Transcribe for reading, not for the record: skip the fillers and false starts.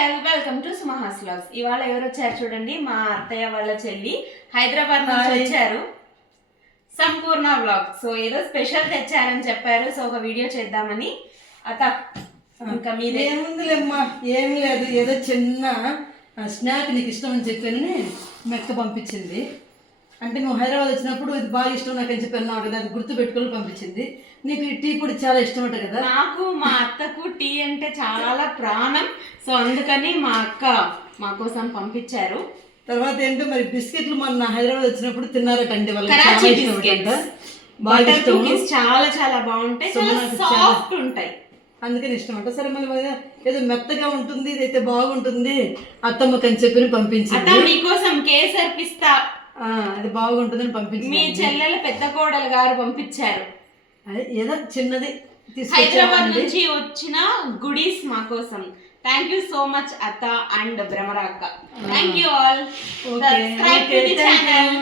All welcome to సుమహాస్ vlogs. ఇవాళ ఎవరు వచ్చారు చూడండి, మా అత్తయ్య వాళ్ళ చెల్లి హైదరాబాద్ నుంచి వచ్చారు. సంపూర్ణ వ్లాగ్. సో ఏదో స్పెషల్ తెచ్చారని చెప్పారు, సో ఒక వీడియో చేద్దామని. అత్త ఇంకా మీదే. ఏముందిలేమ్మా, ఏం లేదు, ఏదో చిన్న స్నాక్ నీకు ఇష్టం అని చెప్పానని మెక్క పంపించింది. అంటే నువ్వు హైదరాబాద్ వచ్చినప్పుడు ఇది బాగా ఇష్టం నాకు అని చెప్పి అన్నావు కదా, అది గుర్తు పెట్టుకొని పంపించింది. నీకు ఈ టీ పొడి చాలా ఇష్టం అంట కదా. నాకు మా అత్తకు టీ అంటే చాలా ప్రాణం, సో అందుకని మా అక్క మా కోసం పంపించారు. తర్వాత ఏంటో మరి బిస్కెట్లు మొన్న హైదరాబాద్ వచ్చినప్పుడు తిన్నారటండి వాళ్ళు, కరాచీ బిస్కెట్స్ బాగా చాలా చాలా బాగుంటాయి, చాలా సాఫ్ట్ ఉంటాయి, అందుకని ఇష్టం అంట. సరే మళ్ళీ ఏదో మెత్తగా ఉంటుంది, ఇదైతే బాగుంటుంది అత్తమ్మకి అని చెప్పి పంపించింది. మీకోసం కేసర్ పిస్తా అది బాగుంటుందని పంపించింది. మీ చెల్లెల పెద్ద కోడలు గారు పంపించారు. అదే ఏదో చిన్నది హైదరాబాద్ నుంచి వచ్చిన గుడీస్ మా కోసం. థ్యాంక్ యూ సో మచ్ అత్త అండ్ భ్రమరా అక్క. Thank you all. Subscribe to the channel.